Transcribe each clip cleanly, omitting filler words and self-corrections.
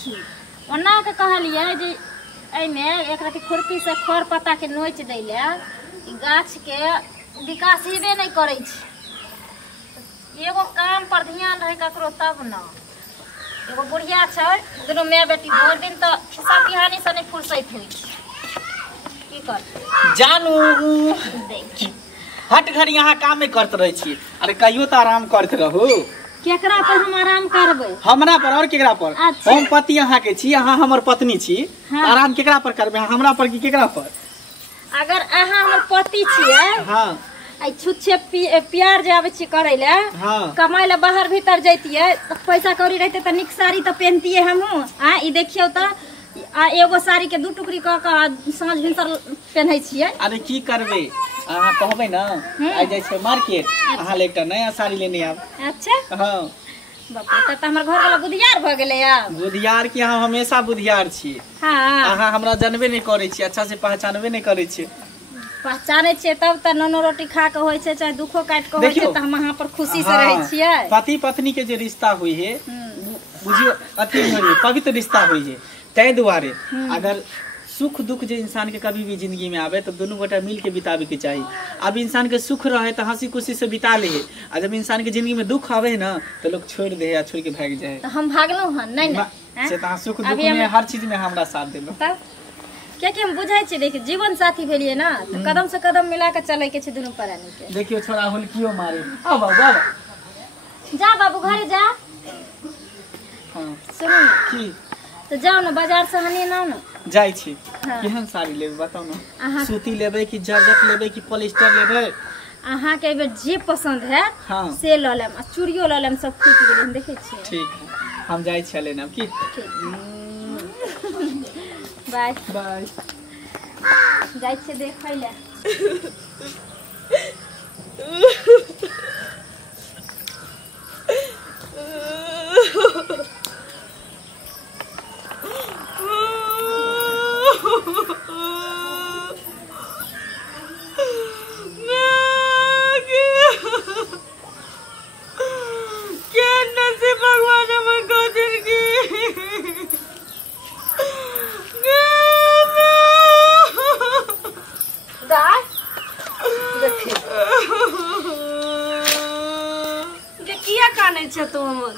छी ओना के कहलिए जे एमे एक रति खुरपी से खर पत्ता के नोच दैले ई गाछ के विकास हेबे नहीं करे छी। एगो काम पर ध्यान रहे ककरो तब न। एगो बुढ़िया छै दुनू माय बेटी भर दिन तो खिस्सा पिहानी से नहीं फुर्सत होई की कर जानू देख हट घड़ी यहाँ काम में करते रहे छी। अरे कहियो तो आराम करते रहो। केकरा पर हम आराम करबै? हमरा पर और केकरा पर? अच्छा। हम पति यहाँ के छी, अहाँ हमर पत्नी छी। हाँ। आराम केकरा पर करबे? हमरा पर कि केकरा पर? अगर अहाँ हमर पति छियै हाँ आई छुच्छे प्यार जे आबै छी करै ले हाँ कमाई ले बाहर भीतर जैतियै त पैसा कौड़ी रहते त निक साड़ी त पहनतियै हमहू। आ ई देखियौ त आ एगो साड़ी के 2 टुकड़ी क साँझ भिनसर पहनै छियै। अरे की करबे? अहाँ कहबे ना आ जाय छै मार्केट, अहाँ ले एकटा नया साड़ी लेने आब। अच्छा हाँ बाप रे त हमर घर वाला बुधियार भ गेलै अब। बुधियार की? अहाँ हमेशा बुधियार छी। हां अहाँ हमरा जानबे नहीं करे छी, अच्छा से पहचानबे नहीं करे छी। पहचानै छियै तब त नोनो रोटी खा के होय छै चाहे दुखो काट के होय छै त हम अहाँ पर खुशी से रहै छियै। पति पत्नी के जे रिश्ता होई है बुझियो अति पवित्र रिश्ता होई है। तै दुआरे अगर सुख दुख जो इंसान के कभी भी जिंदगी में आवे तो दोनों गोटा मिल के बितावे के चाहिए। अब इंसान के सुख रहे तो हंसी खुशी से बिता ले है, और जब इंसान के जिंदगी में दुख आवे ना तो लोग छोड़ दे या छोड़ के भाग जाए। तो हम भागलो हन नहीं ना से तो सुख दुख में हर चीज में हमरा साथ देलो। तब क्या कि हम बुझाई छी देखिए जीवन साथी भेलिए ना तो कदम से कदम मिला के चले के छै दोनों प्राणी के। देखियो छोरा हुलकियो मारे। आ बाबू जा बाबू घरे जा। हां सुनो की तो जाओ ना बाजार से हनी ना ना जाई छी। हाँ। केहन साड़ी लेबे बताओ ना? अहाँ सूती लेबे कि जॉर्जेट लेबे कि पॉलिस्टर लेबे? अहाँ के बेर जे पसंद है हाँ से ल लेम। आ चूड़ियो ल लेम, सब फूट गेल देखे छी। ठीक है हम जाई छले ना की। Bye bye. जाई छी देखै ले।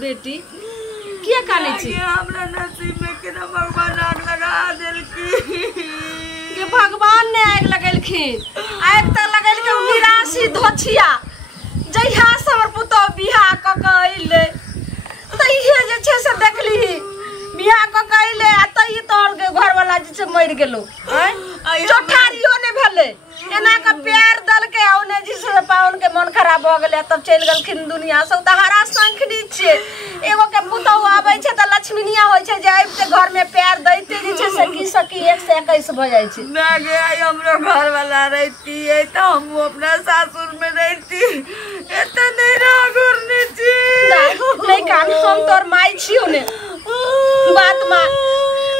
बेटी किया काने छी? हमरा नसीब में केना भगवान आग लगा देलकी। के भगवान ने आग लगेलखिन? आग त लगेलके निराशी धोछिया जहिया से हमर पुतो बियाह क के अइले तइहे जे छै से देखली बियाह क के अइले आ तइ तोर के घर वाला जे छै मर गेलो। चोठारियो ने भेले एना के प्यार दल के औने जी से पाउन के मन खराब भ गेले तब चल गेलखिन दुनिया से। त हरा संखनी छे एगो के पुतो आबै छै त लक्ष्मीनिया होय छै जे आइब के घर में प्यार दैते जे छै सकी सकी 1 से 21 भ जाय छै। मैं गे आई हमरो घर वाला रहती है त हम अपना सासुर में रहती एते नहीं रागुरनी छी। नहीं कान हम तोर माई छियो ने बात मा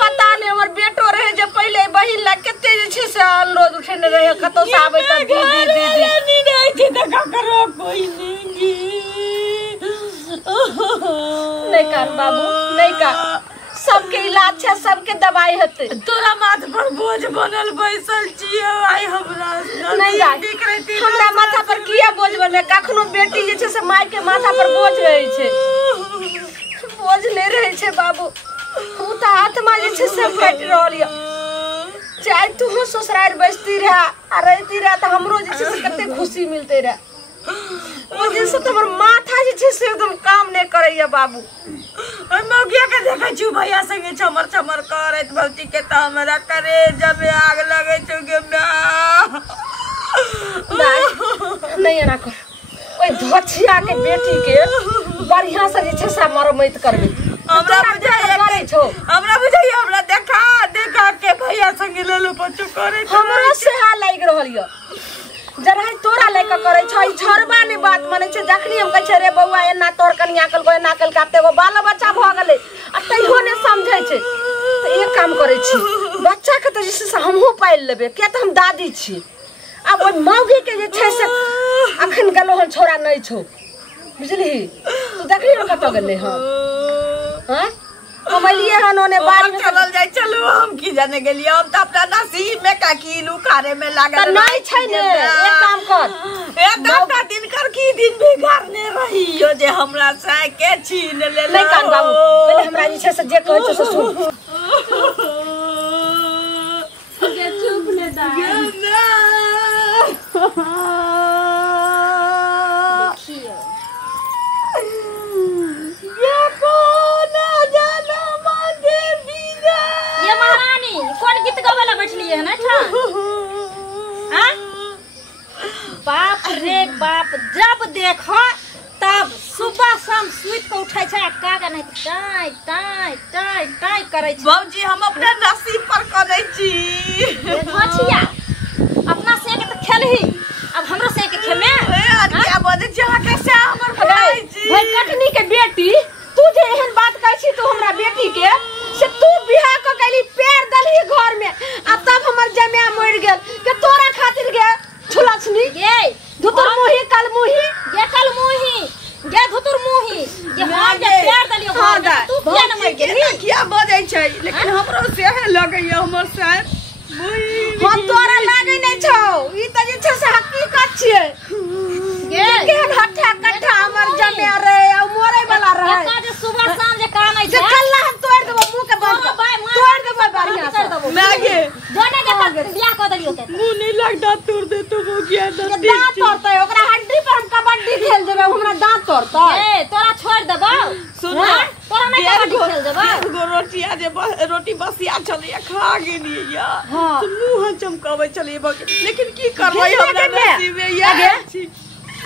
पता नहीं हमर बेटो रहे जे पहले बहिन ला केते जे छै से अनुरोध उठेने रहे कतो से आबै त दीदी दीदी नहीं रहे छी त ककरो कोई नहीं कर बाबू नहीं कर। सबके इलाज छै सबके दवाई हेते। तोरा माथ पर बोझ बनल बैसल छिए आई हमरा नहीं ठीक रहती। हमरा माथा पर किया बोझ बनले? कखनो बेटी जे छै से माय के माथा पर बोझ रहे छै। बोझ नहीं रहे छै बाबू तू त आत्मा जे छै से फट रहल य। चाहे तू हो ससुराल बसती रह आ रहती रह त हमरो जे छै से कते खुशी मिलते रह। ओ दिन से तोर माथा जे छै से एकदम काम नहीं करैया बाबू। ओय मौगिया के देखै छी भैया संगे छमर छमर करैत भलती के त हमरा करे जब आग लगै छै गे नहीं ना कर। ओय धोछिया के बेटी के बढ़िया से जे छै से मरमैत करबे। हमरा बुझाय छौ हमरा बुझाय हमरा देखा देखा के भैया संगे लेलो पचो करे हमरा से हा लाग रहल य जरा तोरा लेके करे छ। ई छोरबा ने बात माने छ जखनी हम कह छ रे बौआ एना तोर कनिया कल गो एना कल काते गो बाल बच्चा भ गेले आ तइहो ने समझै छै। त एक काम करे छी बच्चा के त जैसे हमहु पाइल लेबे के त हम दादी छी। अब ओ मौगी के जे छै से अखन गलो हन छोरा नहीं छौ बुझली। तू देखली न कत गेले हां हां कमलिए हनोने बारी में चलल जाए। चलो हम की जाने गेलिए, हम तो अपना नसीब में का किलू खारे में लागल त नहीं छै ने। एक काम कर, एक घंटा दिन कर की दिन भी घरने रही हो जे हमरा से के छीन ले नहीं कान बाबू, पहले हमरा जे छै से जे कहै छै से सुन। के चुप ले दा देखियो ये कौन जाना मांगे बिना। ये महारानी कौन गीत गावे ला बैठली है ना छा? हां बाप रे बाप, जब देखो तब सुबह शाम सुइत के उठै छै का का नहीं टाई टाई टाई टाई करै छै। बाबूजी हम अपने नसीब पर करै छी। देखिया अपना से के त खेलही, अब हमरो से के खेमे आज क्या बोले जहां कैसे हमर भाई जी भाई कटनी के बेटी, तू जे एहन बात कहै छी तू हमरा बेटी के से तू बियाह क कैली पैर दलही घर में आ तब हमर जमाय मर गेल के तोरा खातिर गे छुलछनी गे धुतर मुही कल मुही गे कल मुही गे धुतर मुही के हम जे पैर दलियो घर में तू किया न मर गेली? क्या बोले छै लेकिन हमरो से लगे हमर सर हम तोरा लागे नहीं छौ, ई त जे छै से हकीकत छियै। गे केहन हट्ठा कट्ठा हमर जमाय रे आ मोरे वाला रहे एका जे सुबह शाम जे काम जे छै कल्ला हम तोड़ देबो मुंह के बंद तोरा भाई मार तोड़ देबो बढ़िया कर से देबो मागे जोने के बियाह क दलियो ते मुंह नहीं लगता तोड़ दे तो हो गया ये दांत तोड़तै ओकरा हड्डी पर हम कबड्डी खेल देबै, हमरा दांत तोड़तै। ए तोरा छोड़ देबो सुन तोरा नहीं कबड्डी खेल देबो। गो रोटिया जे रोटी बसिया चलिए खा गेलिए या हाँ। तो मुंह चमकावे चलिए लेकिन की करबै फिर हमरा लेकिन नसीब में ये आगे?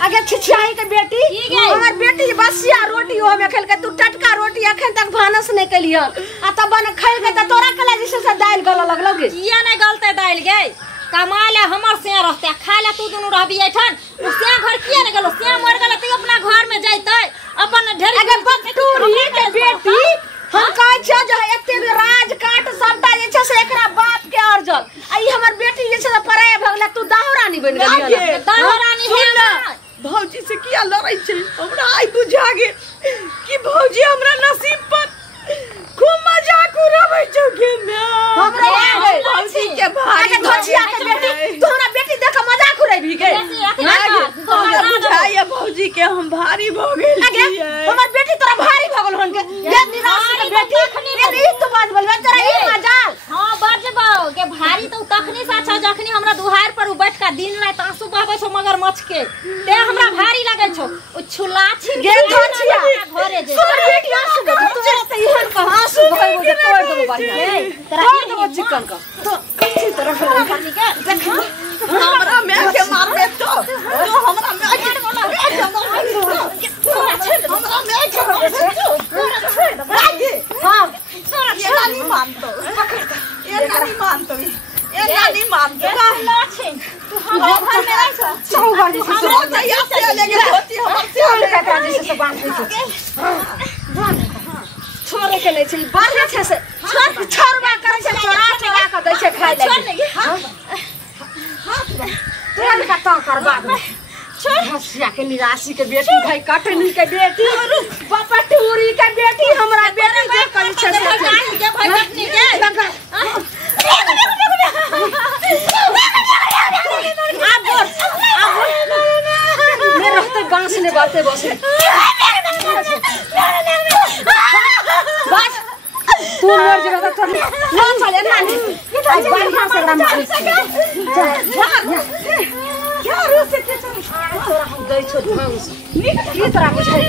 आगे छिछियाई के बेटी ठीक है। हमर बेटी बसिया रोटी हो में खेल के तू टटका रोटी अखन तक भानस नहीं कलिय आ तब बन खाइ के त तोरा कला जैसे से दाल गल लगलो गे। किया नहीं गलते दाइल गे कमाले हमर से रहते खाले तू दुनु रहबी एठन उ से घर किया नहीं गेलो से मर गेल त अपना घर में जइतै अपन ढेरी अगर बटूरी के बेटी हम कहै छ जे एते राज काट सबटा जे छै से एकरा बाप के अर्जल आ ई हमर बेटी जे छै से पराया भगला तू दाहरानी बन गेली आगे। दाहरानी है सुन ना भौजी से किया लड़ाई छै हमरा आई बुझा गेल कि भौजी हमरा नसीब पर खूब मजाक उड़ाबै छौ के ना हमरा ए, भौजी के भाई आगे धोचिया के बेटी तू हमरा बेटी देख मजाक उड़ाबी गे। हमरा बुझाइए भौजी के हम भारी भ गेल आगे छियै। हमर बेटी तोरा भारी भगल हन के ये निराश के बेटी ये ई तो बात बोलबे तोरा ई मजाल हां बजबो के भारी तो तखनी सा छ जखनी हमरा दुहार पर उ बैठ के दिन रात आंसू बहबै छौ मगर मछ के ते हमरा भारी लागै छौ उ छुला छिन गे धोचिया घरे जे तोर बेटी आंसू बह तोरा से इहन का आंसू बहै वो तोड़ देबो बढ़िया तोड़ देबो चिकन का तो अच्छी तरह देख हमरा मैं के मारबे तो हमरा मैं के हमरा मैं के हां ये नानी मानतो ये नानी मानतो ये नानी मानतो लाछिन तू हमरा घर में रह छ चौगाड़ी से हमरा तैया से लेके होती हमर से चोर काटा जैसे से बांध दे छोरे के ले छै बढ़िया छै से छोरबा करे छै चोरा चोरा के दै छै खाइ लागि तोरा का ता करबा दे हसिया के निराशी के बेटी भाई कटनी के बेटी बापा टूरी के बेटी हमरा बेटी जे करै छै से के भाई कटनी के मेरे रहते बांस ने बाते बसे बस तू मर जेबा त ना चले नानी आज बढ़िया से हमरा मारी क्या रो से के तोरा हम दै छो भांस की तरह बुझाई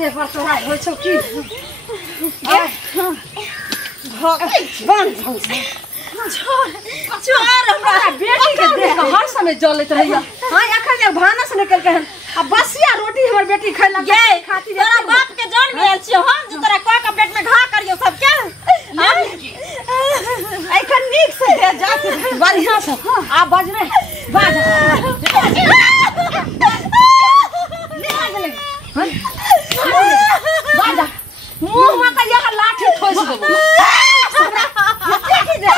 ये पर तोरा होइ छौ की बंद चोर हमरा बेटी के देख के हर समय जलत रहिया हां एखन जे भानस निकल के हन आ बसिया रोटी हमर बेटी खैला ये खातिर तोरा बाप के जान गेल छियो हम जे तोरा का पेट में घा करियो सब क्या एखन नीक से दे जा बढ़िया से आ बज रे बाज बाज मुंह में का यह लाठी ठोस देबो देखी दे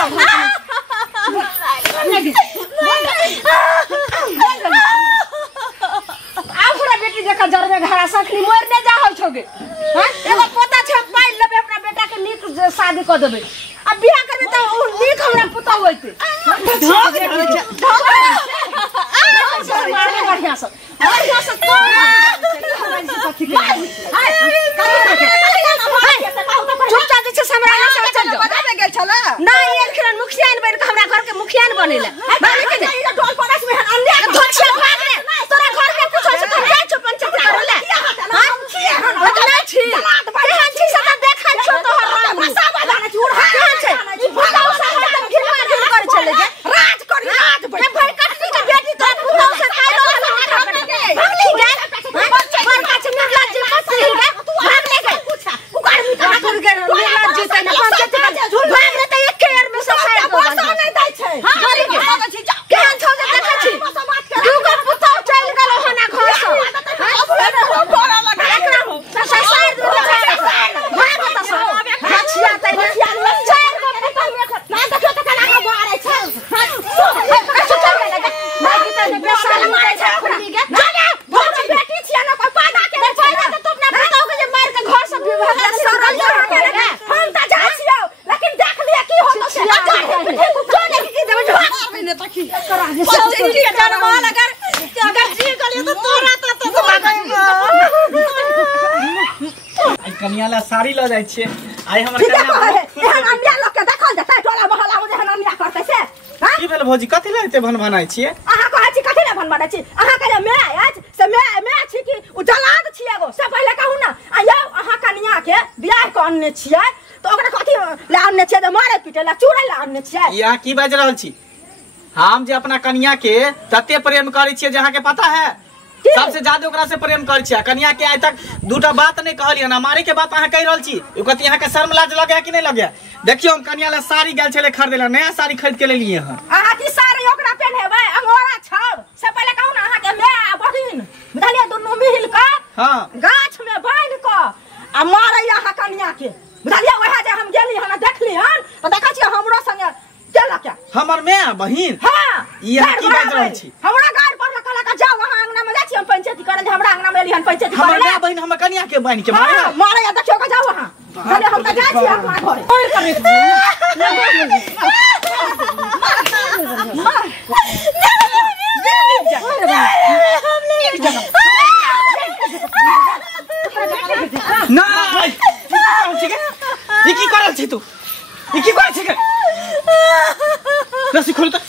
आ पूरा बेटी देख गे हां एगो पोता छ पाइ लेबे अपना बेटा के नीक शादी कर देबे अब बियाह करबे त उ नीक हमरा पुता होइते मारने बढ़िया से चुपचाप जे छ हमरा ना से चल जाओ बताबे गेल छला ना एल खरन मुखिया ने बन के हमरा घर के मुखिया ने बनेला बाले के नहीं टोल पड़ास में अन्य के धोछिया भाग रे तोरा घर में कुछ होय छ त जाय छ पंचायत करले हां बदला छी केहन छी से त देखल छ तोहर राम सब जाने छी उड़ा केहन छै ई भलाउ से हम घिरवा दिन कर चले जे राज करी राज भाई कटनी के बेटी तो भलाउ से खाइ लो भागली गे पर का छ निर्ला जी पति गे भागले गे उकार मिठा कर गे निर्ला जी से न पंचायत का भाग रे त एक केयर में से साइड दो नहीं दै छै हां केहन छौ जे देखै छी दुगो पुतौ चल गेल हना घर से अब बड़ा लगा एकरा साइड दो भाग त सब खचिया तै न चार गो पुतौ में ना देखो त कना के मारै छै कछु चल गेल मागी त ने बेसाल मारै छै खुनी गे जाने भोज बेटी छिया न कोई पादा के पैदा त अपना पुतौ के जे मार के घर से विवाह सरल गे हम त जा छियौ लेकिन देख लिया की होतो से जो नहीं की देबे ने त की करा दे सब के करवाल अगर जी गलियो तो तोरा तो कनियाला साड़ी ल जाय छियै आइ हमर ठीक कनिया है एहन अन्या लोग के देखल जतै टोला मोहल्ला में एहन अन्या करतै से की भेल भौजी कथि ल एते भन भनाइ छियै अहाँ कहै छी कथि ले भन बनै छी अहाँ के मैं आज से मैं छी कि उ जलाद छी एगो से पहले कहू ना आयो अहाँ कनिया के बियाह करने छियै तो ओकरा कथि ले आनने छियै त मारे पीटे ला चूड़े ला आनने छियै या की बाज रहल छी हम जे अपना कनिया के तते प्रेम करै छियै जे अहाँ के पता है सबसे ज्यादा ओकरा से प्रेम कर छियै कनिया के आइ तक दूटा बात नहीं कहलियन हमारे के बात अहाँ कह रहल छी ओ कथि अहाँ के शर्म लाज लगे कि नहीं लगे देखियो हम कनिया ला साड़ी गेल छले खरीदे ला नया साड़ी खरीद के लेलिए हन अहाँ की साड़ी ओकरा पहनेबै अंगोरा छड़ से पहले कहू ना अहाँ के मैं बहिन बुझलिए दुनू मिल के हां गाछ में बांध के आ मारै अहाँ कनिया के बुझलिए ओहे जे हम गेली हन देखली हन त देखै छी हमरो संगे चल क्या हमर मैं बहिन हां ई अहाँ की बाज रहल छी हमरा गाड़ पर लका लका जाओ वहां अंगना में जाई छी हम पंचायती करे जे हमरा अंगना में एली हन पंचायती हमर करे मैं बहिन हमर कनिया के बांध के मारे मारे या देखियो के जाओ वहां चले हम त जाई छी अपना घरे और करे नहीं ई की करल छी तू ई की करल छी रस्सी खोल त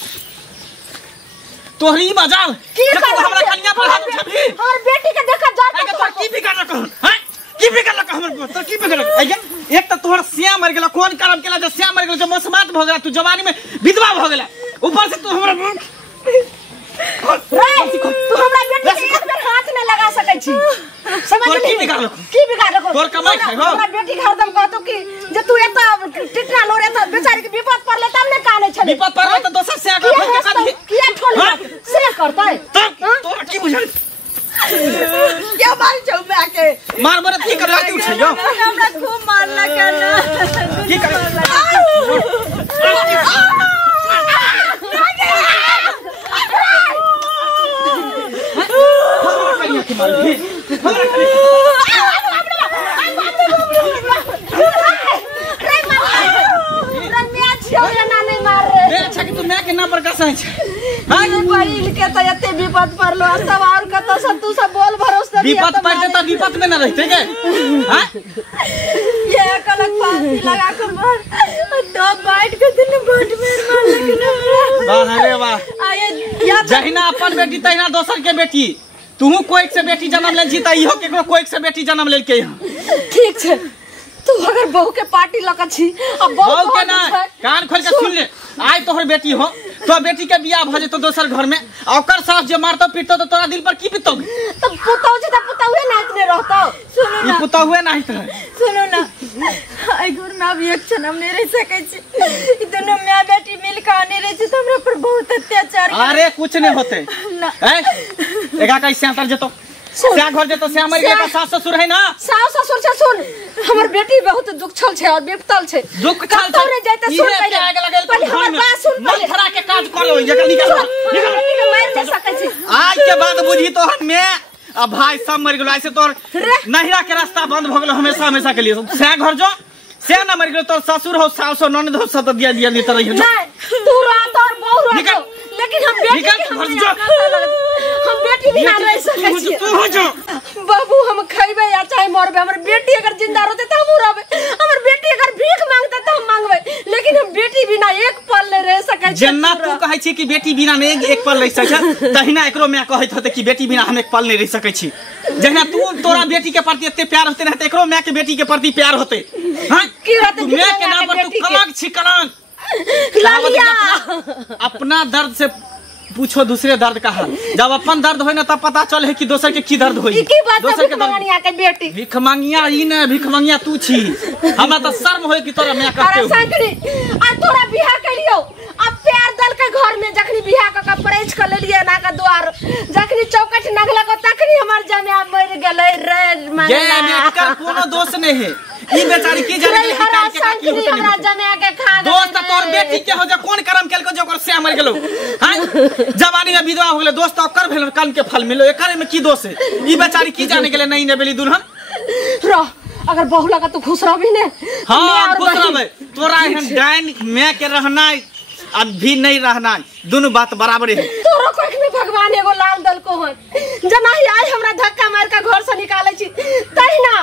तोहरी मजाल हमरा कन्या पर हाथ उठाबी और बेटी के देखा जा आगे तो की बिगाड़ रखन हैं की बिगाड़ रख हमर तो की बिगाड़ आगे एक त तोहर सिया मर गेला कोन करम केला जे सिया मर गेला जे मसमात भ गेला तू जवानी में विधवा भ गेला ऊपर से तू हमरा तू हमरा बेटी के एक बेर हाथ न लगा सकै छी समझ तोर ली की बिगाड़ रख की बिगाड़ रखो तोर कमाई खाइ हो हमरा बेटी के हरदम कहतो कि जे तू एता टिटना लोरे त बेचारी के विपद पड़ले तब ने काने छले विपद पड़ले त दोसर से आगे भर के कानी किया ठोल से करतै तोर की बुझल क्या मार जाऊ मैं के मार मरत की कर लाती उठैयो हमरा खूब मारला करना की कर कनिया के मार भी मैं अच्छा कि तू मैं के ना पर का सह छै हां पहिल के त एते विपद पड़लो सब और कत से तू सब बोल भरोसा विपद पड़ते त विपद में न रहते के हां ये कलक पानी लगा के मार तो बैठ के दिन बोट में मार लगना वाह रे वाह आये जहिना अपन बेटी तहिना दोसर के बेटी तू कोई से बेटी जन्म ले जीता इहो केकरो कोई से बेटी जन्म लेल के ठीक छै तू अगर बहू के पार्टी लगा छी अब बहू के ना कान खोल के सुन ले आइ तोहर बेटी हो तो बेटी के बियाह भ जेतो दोसर घर में ओकर सास जे मारतो पीटतो तो तोरा दिल पर की बीततो तो पुतौ जी त पुतौए ना इतने रहतो सुनो ई पुता हुए नहीं तो सुनो ना आई घर में अब एक क्षण हम नहीं रह सकै छी ई दोनों मां बेटी मिल के आने रहे छी तो हमरा पर बहुत अत्याचार अरे कुछ नहीं होते ना एगा कैसे अंतर जेतो क्या घर जेतो से हमर के सास ससुर है ना सास ससुर से सुन हमर बेटी बहुत दुख छल छै और विपतल छै दुख छल छै रे जाते सुन पहले आगे लगल पहले हमर बात सुन मन खरा के काज कर लो ये निकल निकल मार दे सकै छी आज के बाद बुझी तो हम मैं अब भाई सब मर गेलो ऐसे तोर नहिरा के रास्ता बंद भ गेलो हमेशा हमेशा के लिए से घर जो से ना मर गेलो तोर ससुर हो सास हो ननद हो सब दिया दिया नहीं तरह नहीं तू रात और बहु रात लेकिन हम बेटी भी ना रह सकै छी तू हो जो बाबू हम खइबे या चाहे मरबे हमर बेटी अगर जिंदा रहते त हम रहबे हमर बेटी अगर भीख मांगते त हम मांगबे लेकिन हम बेटी बिना एक पल ले रह सकै छी जन्ना तू कहै छी कि बेटी बिना नहीं एक पल रह सकै तहिना एकरो मैं कहैत होते कि बेटी बिना हम एक पल नहीं रह सकै छी जहिना तू तोरा बेटी के प्रति एते प्यार होते रहते एकरो मैं के बेटी के प्रति प्यार होते हां की रहते मैं के नाम पर तू कलंक छी कलंक लालिया अपना दर्द से पूछो दूसरे दर्द का हाल जब अपन दर्द होई ना तब पता चले है कि दोसर के की दर्द होई की बात है भिखमंगिया के बेटी भिखमंगिया ई न भिखमंगिया तू छी हमरा त शर्म होई कि तोरा मैं कहते अरे संकरी आ तोरा बियाह करियो अब प्यार दल के घर में जखनी बियाह क परेज कर लेलिए ना का द्वार जखनी चौकट नगला को तखनी हमर जमिया मर गेलै रे ये एकर कोनो दोष नहीं है ई बेचारी की जाने के निकाल के की होते हमरा जमिया के खा दोस्त तोर बेटी के हो जा कौन कर्म केल को जो कर से मर गेलो हां जवानी में विधवा हो गेले दोस्त ओकर भेल कर्म के फल मिलो एकर में की दोष है ई बेचारी की जाने गेले नहीं ने बेली दुल्हन रह अगर बहु लगा तो खुश रहबी ने हां खुश रहबे तोरा एहन डाइन मैं के रहना अब भी नहीं रहना दोनों बात बराबर है तोरो कोख में भगवान एगो लाल दल को है जना ही आई हमरा धक्का मार के घर से निकाले छी तहिना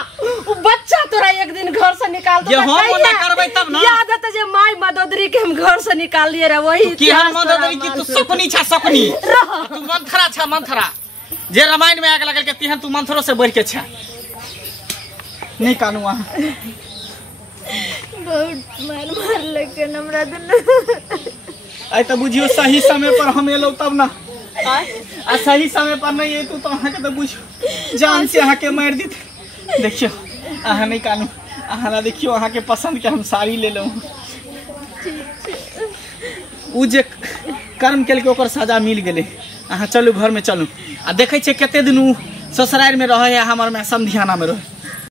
उ बच्चा तोरा एक दिन घर से निकाल दो ये हम मना करबै तब ना याद है जे माई मदोदरी के हम घर से निकाल लिए रे वही की हम मदोदरी की तू सपनी छा सपनी तू मंथरा छा मंथरा जे रामायण में आग लगल के तिहन तू मंथरो से बढ़ के छा नहीं कानू वहां बहुत मार लेकिन हमरा दुनु आई तो बुझियो सही समय पर हम एलो तब ना आ सही समय पर नहीं है तो अहाँ के तो बुझियो जान से अहाँ के मार दी देखियो अहाँ नहीं कानू अहाँ ना देखियो अहाँ के पसंद के हम साड़ी ले लो उ जे कर्म केल के ओकर सजा मिल गेले अहाँ चलू घर में चलू आ देखे छे कते दिन उ ससुराल में रहे हमर में समधियाना में रहे